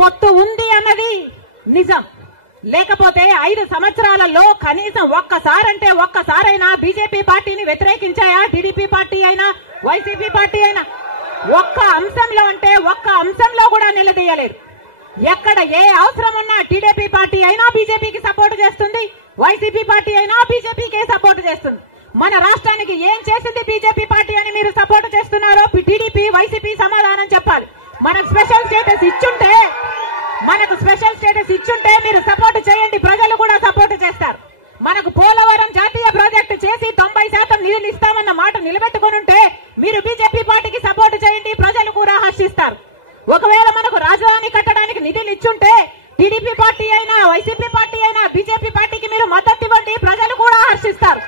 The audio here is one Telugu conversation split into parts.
పొత్తు ఉంది అన్నది నిజం. లేకపోతే 5 సంవత్సరాలలో కనీసం ఒక్కసారైనా బీజేపీ పార్టీని వ్యతిరేకించాయా? టీడీపీ పార్టీ అయినా వైసీపీ పార్టీ అయినా ఒక్క అంశంలో అంటే ఒక్క అంశంలో కూడా నిలదీయలేదు. ఎక్కడ ఏ అవసరం ఉన్నా టీడీపీ పార్టీ అయినా బీజేపీకి సపోర్ట్ చేస్తుంది, వైసీపీ పార్టీ అయినా బీజేపీకే సపోర్ట్ చేస్తుంది. మన రాష్ట్రానికి ఏం చేసింది బీజేపీ పార్టీ అని మీరు సపోర్ట్ చేస్తున్నారో టీడీపీ వైసీపీ సమాధానం చెప్పాలి. మనకు స్పెషల్ స్టేటస్ ఇచ్చుంటే మీరు సపోర్ట్ చేయండి, ప్రజలు కూడా సపోర్ట్ చేస్తారు. మనకు పోలవరం జాతీయ ప్రాజెక్టు చేసి 90% నిధులు ఇస్తామన్న మాట నిలబెట్టుకునుంటే మీరు బీజేపీ పార్టీకి సపోర్ట్ చేయండి, ప్రజలు కూడా హర్షిస్తారు. ఒకవేళ మనకు రాజధాని కట్టడానికి నిధులు ఇచ్చుంటే టీడీపీ పార్టీ అయినా వైసీపీ పార్టీ అయినా బీజేపీ పార్టీకి మీరు మద్దతు ఇవ్వండి, ప్రజలు కూడా హర్షిస్తారు.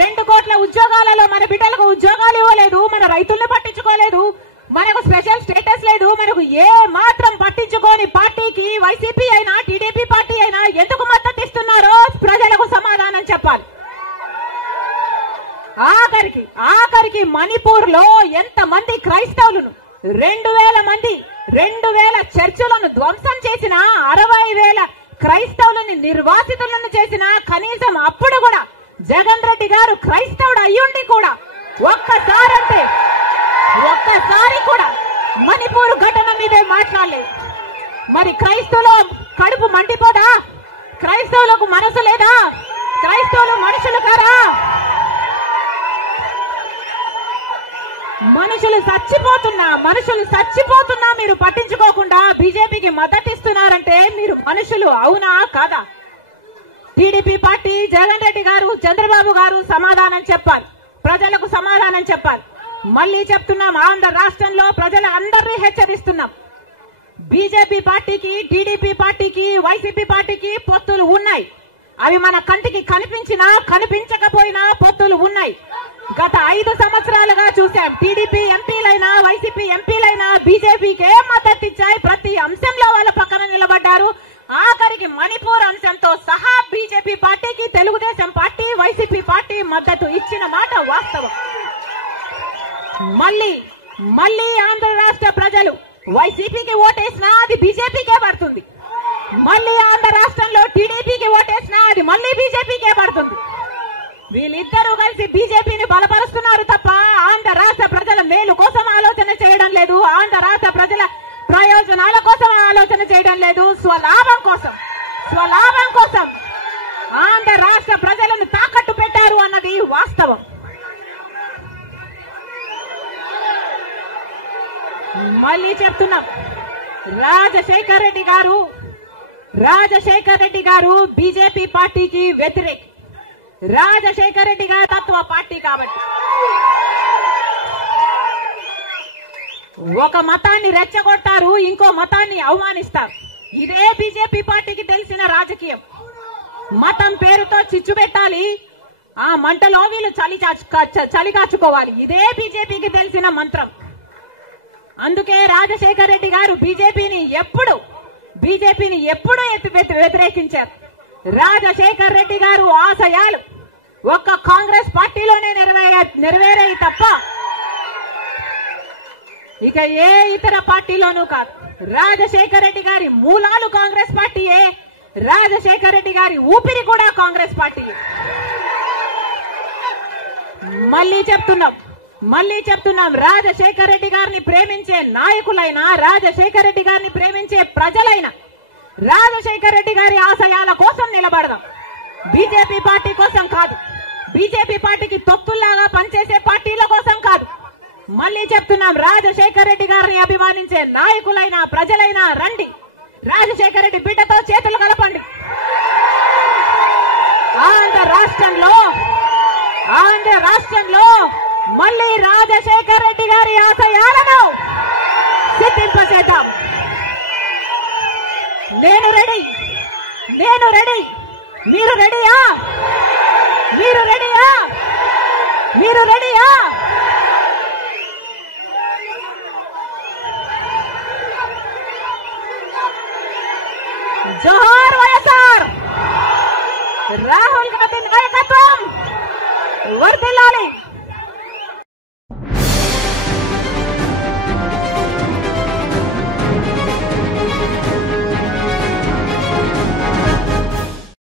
2 కోట్ల ఉద్యోగాలలో మన బిడ్డలకు ఉద్యోగాలు ఇవ్వలేదు, మన రైతుల్ని పట్టించుకోలేదు, మనకు స్పెషల్ స్టేటస్ లేదు. మనకు ఏ మాత్రం పట్టించుకోని పార్టీకి వైసీపీ అయినా టీడీపీ పార్టీ అయినా ఎందుకు మద్దతు ఇస్తున్నారో ప్రజలకు సమాధానం చెప్పాలి. ఆఖరికి మణిపూర్ లో ఎంతమంది క్రైస్తవులను 2000 చర్చిలను ధ్వంసం చేసిన 60,000 క్రైస్తవులని నిర్వాసితులను చేసిన కనీసం అప్పుడు కూడా జగన్ రెడ్డి గారు క్రైస్తవుడు అయ్యుండి కూడా ఒక్కసారి కూడా మణిపూర్ ఘటన మీదే మాట్లాడలేదు. మరి క్రైస్తవుల కడుపు మండిపోదా? క్రైస్తవులకు మనసు లేదా? క్రైస్తవులు మనుషులు కారా? మనుషులు చచ్చిపోతున్నా మీరు పట్టించుకోకుండా బీజేపీకి మద్దతు ఇస్తున్నారంటే మీరు మనుషులు అవునా కాదా? టీడీపీ పార్టీ జగన్ రెడ్డి గారు చంద్రబాబు గారు సమాధానం చెప్పాలి, ప్రజలకు సమాధానం చెప్పాలి. మళ్ళీ చెప్తున్నాం, ఆంధ్ర రాష్ట్రంలో ప్రజల అందరినీ హెచ్చరిస్తున్నాం. బీజేపీ పార్టీకి టీడీపీ పార్టీకి వైసీపీ పార్టీకి పొత్తులు ఉన్నాయి. అవి మన కంటికి కనిపించినా కనిపించకపోయినా పొత్తులు ఉన్నాయి. గత 5 సంవత్సరాలుగా చూశాం. టీడీపీ ఎంపీలైనా వైసీపీ ఎంపీలైనా బీజేపీకే మద్దతు ఇచ్చాయి, ప్రతి అంశంలో వాళ్ళ పక్కన నిలబడ్డారు. ఆఖరికి మణిపూర్ అంశంతో సహా బీజేపీ పార్టీకి తెలుగుదేశం పార్టీ వైసీపీ పార్టీ మద్దతు ఇచ్చిన మాట వాస్తవం. మళ్ళీ ఆంధ్ర రాష్ట్ర ప్రజలు వైసీపీకి ఓటేసినా అది బీజేపీకే పడుతుంది. మళ్ళీ ఆంధ్ర రాష్ట్రంలో టీడీపీకి ఓటేసినా అది మళ్ళీ బీజేపీకే పడుతుంది. వీళ్ళిద్దరూ కలిసి బీజేపీని బలపరుస్తున్నారు తప్ప ఆంధ్ర రాష్ట్ర ప్రజల మేలు కోసం ఆలోచన చేయడం లేదు, ఆంధ్ర రాష్ట్ర ప్రజల ప్రయోజనాల కోసం ఆలోచన చేయడం లేదు. స్వలాభం కోసం ఆంధ్ర రాష్ట్ర ప్రజలను తాకట్టు పెట్టారు అన్నది వాస్తవం. మళ్ళీ చెప్తున్నాం, రాజశేఖర్ రెడ్డి గారు బీజేపీ పార్టీకి వ్యతిరేకి. రాజశేఖర్ రెడ్డి గారు తత్వ పార్టీ కాబట్టి ఒక మతాన్ని రెచ్చగొడతారు, ఇంకో మతాన్ని అవమానిస్తారు. ఇదే బీజేపీ పార్టీకి తెలిసిన రాజకీయం. మతం పేరుతో చిచ్చు పెట్టాలి, ఆ మంటలో వీళ్ళు చలి కాచుకోవాలి. ఇదే బీజేపీకి తెలిసిన మంత్రం. అందుకే రాజశేఖర్ రెడ్డి గారు బీజేపీని ఎప్పుడు వ్యతిరేకించారు. రాజశేఖర్ రెడ్డి గారు ఆశయాలు ఒక్క కాంగ్రెస్ పార్టీలోనే నెరవేరాయి తప్ప ఇక ఏ ఇతర పార్టీలోనూ కాదు. రాజశేఖర్ రెడ్డి గారి మూలాలు కాంగ్రెస్ పార్టీయే, రాజశేఖర్ రెడ్డి గారి ఊపిరి కూడా కాంగ్రెస్ పార్టీయే. మళ్ళీ చెప్తున్నాం, రాజశేఖర్ రెడ్డి గారిని ప్రేమించే నాయకులైనా, రాజశేఖర్ రెడ్డి గారిని ప్రేమించే ప్రజలైనా రాజశేఖర్ రెడ్డి గారి ఆశయాల కోసం నిలబడదాం, బీజేపీ పార్టీ కోసం కాదు, బీజేపీ పార్టీకి తొత్తుల్లాగా పనిచేసే పార్టీల కోసం కాదు. మళ్ళీ చెప్తున్నాం, రాజశేఖర్ రెడ్డి గారిని అభిమానించే నాయకులైనా ప్రజలైనా రండి, రాజశేఖర్ రెడ్డి బిడ్డతో చేతులు కలపండి. ఆంధ్ర రాష్ట్రంలో మళ్ళీ రాజశేఖర్ రెడ్డి గారి ఆశయాలను సిద్ధింపచేద్దాం. నేను రెడీ. మీరు రెడీయా? జోహార్ వైఎస్ఆర్. రాహుల్ గాంధీ నాయకత్వం వర్ధిల్లాలి.